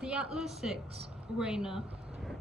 The Atlas 6, Reina.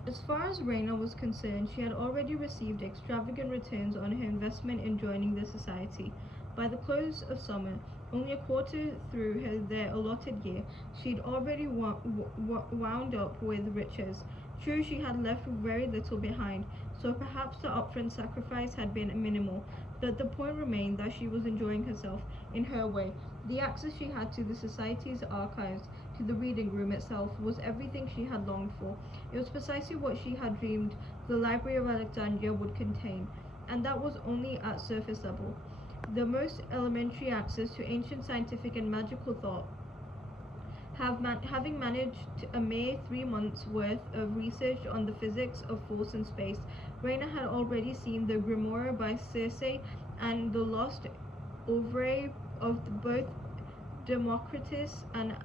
As far as Reina was concerned, she had already received extravagant returns on her investment in joining the society. By the close of summer, only a quarter through their allotted year, she'd already wound up with riches. True, she had left very little behind, so perhaps the upfront sacrifice had been minimal, but the point remained that she was enjoying herself in her way. The access she had to the society's archives, to the reading room itself, was everything she had longed for. It was precisely what she had dreamed the Library of Alexandria would contain, and that was only at surface level. The most elementary access to ancient scientific and magical thought. Having managed a mere 3 months' worth of research on the physics of force and space, Raina had already seen the Grimoire by Circe and the lost oeuvre of both Democritus and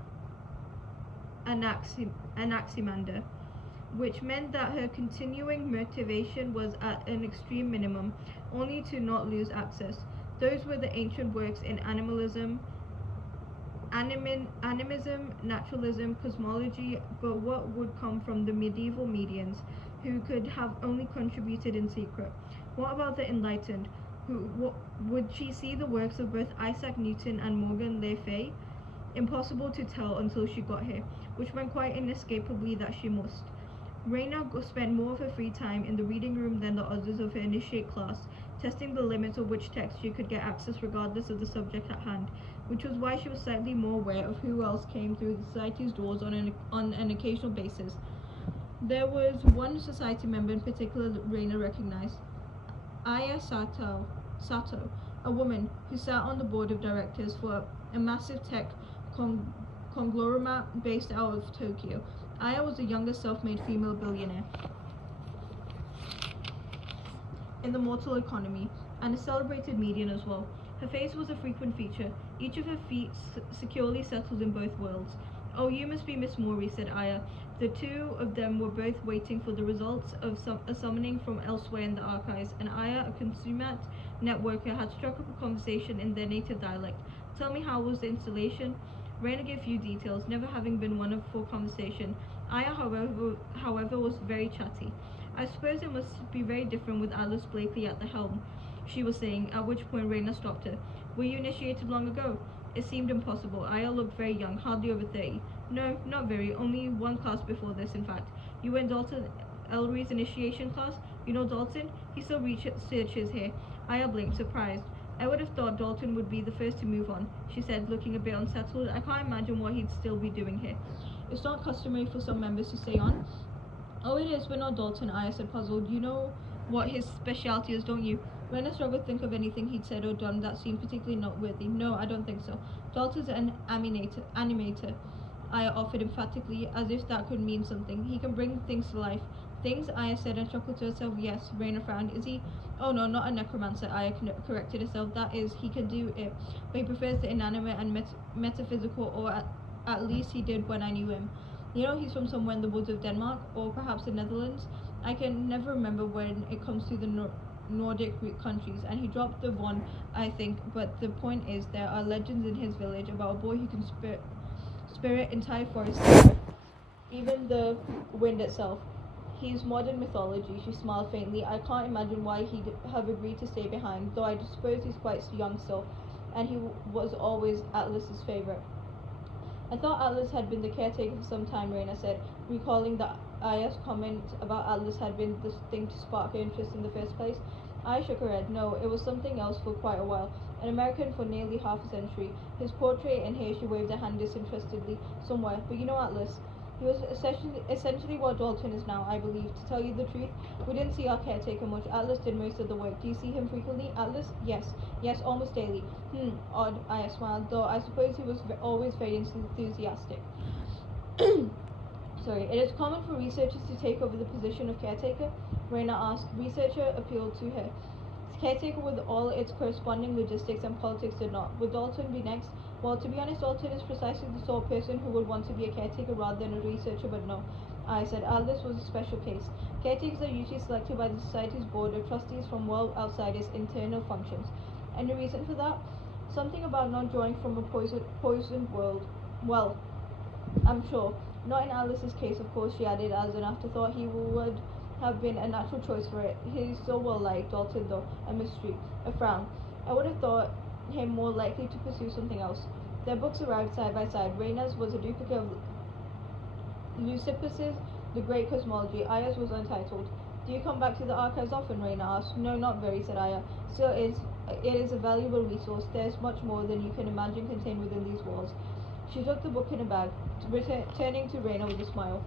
Anaximander, which meant that her continuing motivation was at an extreme minimum, only to not lose access. Those were the ancient works in animism, naturalism, cosmology, but what would come from the medieval medians, who could have only contributed in secret? What about the enlightened? Would she see the works of both Isaac Newton and Morgan Le Fay? Impossible to tell until she got here, which meant quite inescapably that she must. Raina spent more of her free time in the reading room than the others of her initiate class, testing the limits of which text she could get access regardless of the subject at hand, which was why she was slightly more aware of who else came through the society's doors on an occasional basis. There was one society member in particular Raina recognized, Aya Sato, a woman who sat on the board of directors for a massive tech con- conglomerate based out of Tokyo. Aya was the youngest self-made female billionaire in the mortal economy, and a celebrated median as well. Her face was a frequent feature, each of her feet securely settled in both worlds. Oh, you must be Miss Morey, said Aya. The two of them were both waiting for the results of a summoning from elsewhere in the archives, and Aya, a consummate networker, had struck up a conversation in their native dialect. Tell me, how was the installation? Raina gave few details, never having been one for conversation. Aya, however, was very chatty. I suppose it must be very different with Alice Blakely at the helm, she was saying, at which point Raina stopped her. Were you initiated long ago? It seemed impossible. Aya looked very young, hardly over 30. No, not very, only one class before this, in fact. You were in Dalton Ellery's initiation class? You know Dalton? He still researches here. Aya blinked, surprised. I would have thought Dalton would be the first to move on, she said, looking a bit unsettled. I can't imagine what he'd still be doing here. It's not customary for some members to stay on. Oh, it is, but not Dalton, Aya said, puzzled. You know what his specialty is, don't you? Raina struggled to think of anything he'd said or done that seemed particularly noteworthy. No, I don't think so. Dalton's an animator, Aya offered emphatically, as if that could mean something. He can bring things to life. Things, Aya said, and chuckled to herself. Yes, Raina frowned. Is he? Oh no, not a necromancer, Aya corrected herself. That is, he can do it, but he prefers the inanimate and metaphysical, or at least he did when I knew him. You know, he's from somewhere in the woods of Denmark, or perhaps the Netherlands. I can never remember when it comes to the Nordic countries, and he dropped the one, I think, but the point is there are legends in his village about a boy who can spirit entire forests, even the wind itself. He's modern mythology, she smiled faintly. I can't imagine why he'd have agreed to stay behind, though I suppose he's quite young still, and he was always Atlas's favourite. I thought Atlas had been the caretaker for some time, Raina said, recalling that Aya's comment about Atlas had been the thing to spark her interest in the first place. Aya shook her head. No, it was something else for quite a while. An American for nearly half a century. His portrait, and here she waved her hand disinterestedly, somewhere. But you know Atlas. He was essentially what Dalton is now, I believe. To tell you the truth, we didn't see our caretaker much. Atlas did most of the work. Do you see him frequently? Atlas? Yes. Yes, almost daily. Odd, Aya smiled, though I suppose he was always very enthusiastic. Sorry. It is common for researchers to take over the position of caretaker, Raina asked. Researcher appealed to her. Caretaker with all its corresponding logistics and politics did not. Would Dalton be next? Well, to be honest, Dalton is precisely the sort of person who would want to be a caretaker rather than a researcher, but no. I said, Atlas was a special case. Caretakers are usually selected by the Society's board of trustees from well outside its internal functions. Any reason for that? Something about not drawing from a poisoned world. Well, I'm sure. Not in Alice's case, of course, she added as an afterthought. He would have been a natural choice for it. He's so well liked, Dalton, though. A mystery. A frown. I would have thought him more likely to pursue something else. Their books arrived side by side. Raina's was a duplicate of Leucippus's The Great Cosmology. Aya's was untitled. Do you come back to the archives often? Raina asked. No, not very, said Aya. Still, it is a valuable resource. There's much more than you can imagine contained within these walls. She took the book in a bag, turning to Raina with a smile.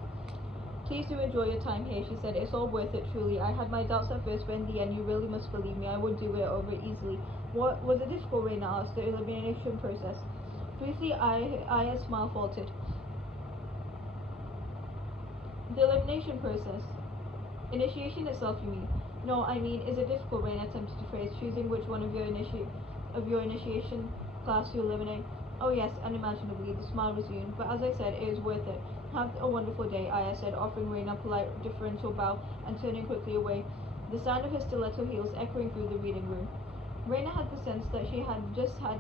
Please do enjoy your time here, she said. It's all worth it, truly. I had my doubts at first, but in the end, you really must believe me. I would do it over easily. What was it difficult, Raina asked, the elimination process? Briefly, Aya's smile faltered. The elimination process. Initiation itself, you mean? No, I mean, is it difficult, Raina attempted to phrase, choosing which one of your initiation class to eliminate? Oh yes, unimaginably, the smile resumed, but as I said, it is worth it. Have a wonderful day, Aya said, offering Raina a polite deferential bow and turning quickly away, the sound of her stiletto heels echoing through the reading room. Raina had the sense that she had just had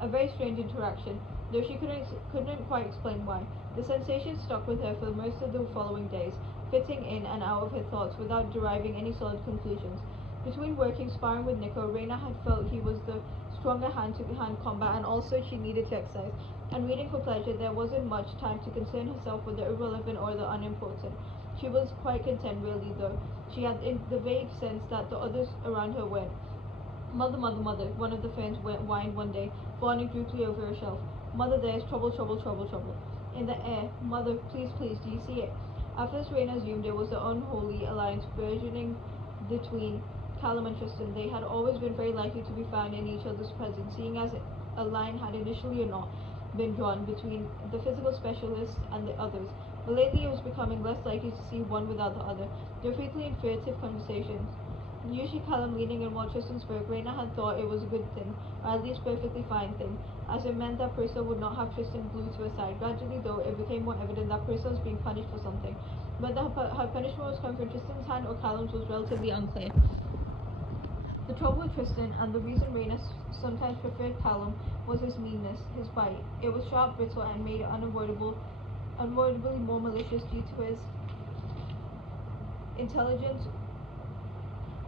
a very strange interaction, though she couldn't quite explain why. The sensation stuck with her for most of the following days, fitting in and out of her thoughts without deriving any solid conclusions. Between working, sparring with Nico, Raina had felt he was the stronger hand-to-hand combat, and also she needed to exercise. And reading for pleasure, there wasn't much time to concern herself with the irrelevant or the unimportant. She was quite content, really, though. She had the vague sense that the others around her were. Mother, mother, mother, one of the ferns whined one day, fawning droopily over a shelf. Mother, there's trouble, trouble, trouble, trouble. In the air. Mother, please, please, do you see it? At first, Raina assumed there was an unholy alliance burgeoning between Callum and Tristan. They had always been very likely to be found in each other's presence, seeing as a line had initially or not been drawn between the physical specialists and the others. But lately it was becoming less likely to see one without the other. There were frequently furtive conversations. Usually Callum leaning in while Tristan spoke. Raina had thought it was a good thing, or at least perfectly fine thing, as it meant that Perissa would not have Tristan glued to her side. Gradually, though, it became more evident that Perissa was being punished for something. Whether her punishment was coming from Tristan's hand or Callum's was relatively unclear. The trouble with Tristan, and the reason Raina sometimes preferred Callum, was his meanness, his bite. It was sharp, brittle, and made it unavoidably more malicious due to his intelligence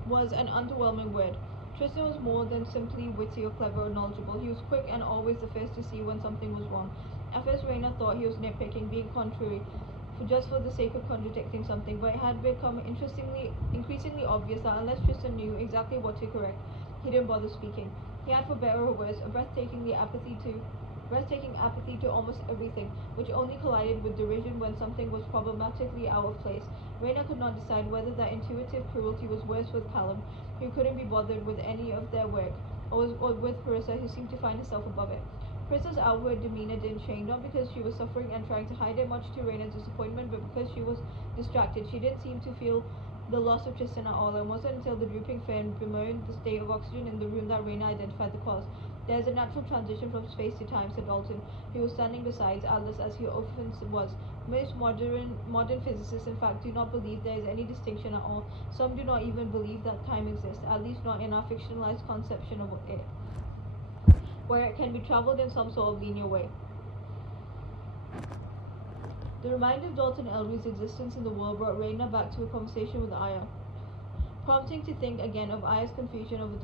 was an underwhelming word. Tristan was more than simply witty or clever or knowledgeable. He was quick and always the first to see when something was wrong. At first, Raina thought he was nitpicking, being contrary, just for the sake of contradicting something, but it had become increasingly obvious that unless Tristan knew exactly what to correct, he didn't bother speaking. He had, for better or worse, a breathtaking apathy to almost everything, which only collided with derision when something was problematically out of place. Raina could not decide whether that intuitive cruelty was worse with Callum, who couldn't be bothered with any of their work, or with Perissa, who seemed to find herself above it. Perissa's outward demeanor didn't change, not because she was suffering and trying to hide it, much to Raina's disappointment, but because she was distracted. She didn't seem to feel the loss of Tristan at all, and it wasn't until the drooping fern bemoaned the state of oxygen in the room that Raina identified the cause. There is a natural transition from space to time, said Dalton, who was standing beside Alice as he often was. Most modern physicists, in fact, do not believe there is any distinction at all. Some do not even believe that time exists, at least not in our fictionalized conception of it, where it can be traveled in some sort of linear way. The reminder of Dalton Elry's existence in the world brought Raina back to a conversation with Aya, prompting to think again of Aya's confusion over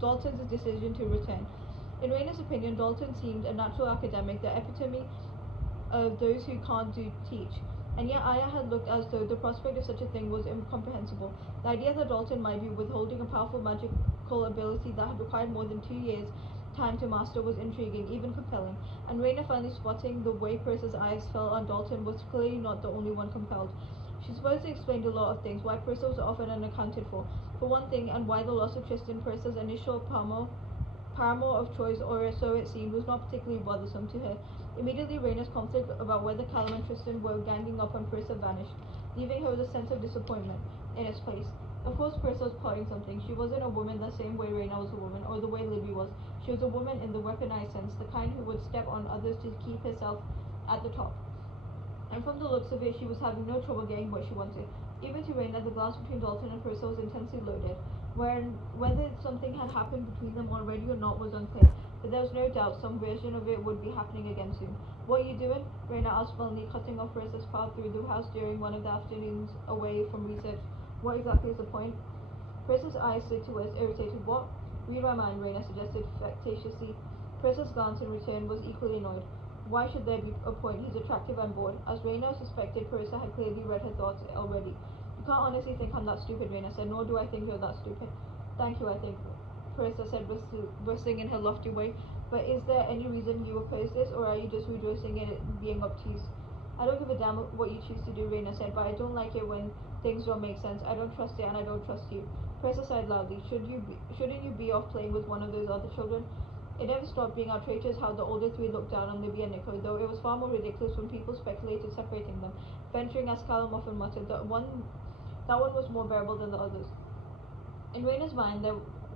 Dalton's decision to return. In Raina's opinion, Dalton seemed a natural academic, the epitome of those who can't teach. And yet Aya had looked as though the prospect of such a thing was incomprehensible. The idea that Dalton might be withholding a powerful magical ability that had required more than 2 years' time to master was intriguing, even compelling. And Raina, finally spotting the way Perissa's eyes fell on Dalton, was clearly not the only one compelled. She supposedly explained a lot of things, why Perissa was often unaccounted for one thing, and why the loss of Tristan, Perissa's initial paramour of choice, or so it seemed, was not particularly bothersome to her. Immediately, Raina's conflict about whether Callum and Tristan were ganging up on Perissa vanished, leaving her with a sense of disappointment in its place. Of course, Perissa was plotting something. She wasn't a woman the same way Raina was a woman, or the way Libby was. She was a woman in the weaponized sense, the kind who would step on others to keep herself at the top. And from the looks of it, she was having no trouble getting what she wanted. Even to Raina, the glass between Dalton and Perissa was intensely loaded. Whether something had happened between them already or not was unclear. but there was no doubt some version of it would be happening again soon. What are you doing? Raina asked Melanie, cutting off Marissa's path through the house during one of the afternoons away from research. What exactly is the point? Marissa's eyes slid to Wes, irritated. What? Read my mind, Raina suggested facetiously. Marissa's glance in return was equally annoyed. Why should there be a point? He's attractive and bored. As Raina suspected, Marissa had clearly read her thoughts already. You can't honestly think I'm that stupid, Raina said, nor do I think you're that stupid. Thank you, I think, Marissa said, bristling in her lofty way. But is there any reason you oppose this, or are you just rejoicing in it being obtuse? I don't give a damn what you choose to do, Raina said, but I don't like it when things don't make sense. I don't trust it, and I don't trust you. Marissa sighed loudly. Shouldn't you be off playing with one of those other children? It never stopped being outrageous how the older three looked down on Libby and Nico, though it was far more ridiculous when people speculated separating them, venturing, as Callum often muttered, that one was more bearable than the others. In Raina's mind,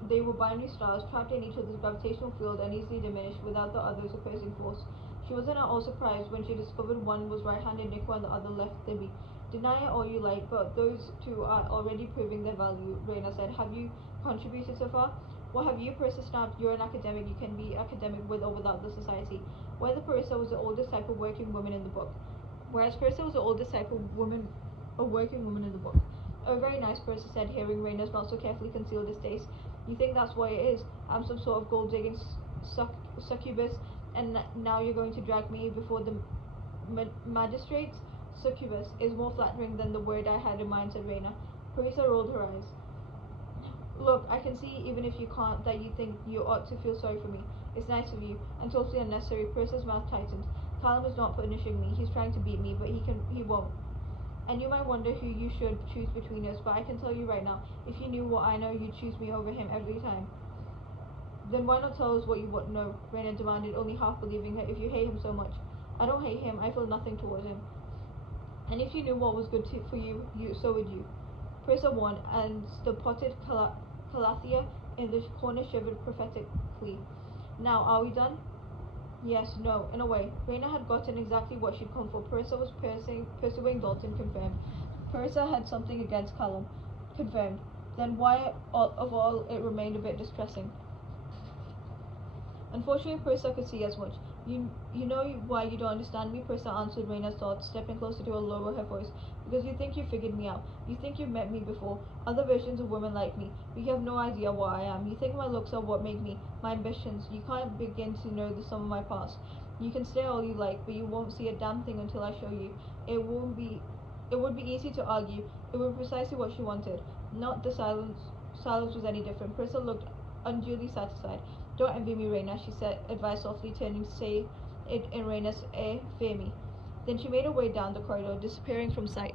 they were binary stars trapped in each other's gravitational field and easily diminished without the other's opposing force. She wasn't at all surprised when she discovered one was right-handed Nico and the other left Libby. Deny it all you like, but those two are already proving their value, Raina said. Have you contributed so far? What have you? Parissa snapped. You're an academic. You can be academic with or without the society. Whether Parissa was the oldest type of working woman in the book. Whereas Parissa was the oldest type of woman, a working woman in the book. Oh, very nice, Parissa said, hearing Raina's not so carefully concealed distaste. You think that's what it is? I'm some sort of gold-digging succubus, and now you're going to drag me before the magistrates? Succubus is more flattering than the word I had in mind, said Raina. Parissa rolled her eyes. Look, I can see, even if you can't, that you think you ought to feel sorry for me. It's nice of you, and totally unnecessary. Parissa's mouth tightened. Callum is not punishing me. He's trying to beat me, but he won't. And you might wonder who you should choose between us, but I can tell you right now, if you knew what I know, you'd choose me over him every time. Then why not tell us what you want to know? Raina demanded, only half believing her. If you hate him so much. I don't hate him. I feel nothing towards him. And if you knew what was good for you, so would you. Parissa won, and the potted Calathea in the corner shivered prophetically. Now, are we done? Yes, no, in a way. Raina had gotten exactly what she'd come for. Parissa was pursuing Dalton, confirmed. Parissa had something against Callum, confirmed. Then why of all it remained a bit distressing. Unfortunately, Parissa could see as much. You know why you don't understand me? Parissa answered Raina's thoughts, stepping closer to her, lower her voice. Because you think you figured me out. You think you've met me before. Other versions of women like me. But you have no idea what I am. You think my looks are what make me. My ambitions. You can't begin to know the sum of my past. You can stare all you like, but you won't see a damn thing until I show you. It would be easy to argue. It was precisely what she wanted. Not the silence. Silence was any different. Parissa looked unduly satisfied. Don't envy me, Raina, she said, advised softly, turning to say it in Raina's fear me. Then she made her way down the corridor, disappearing from sight.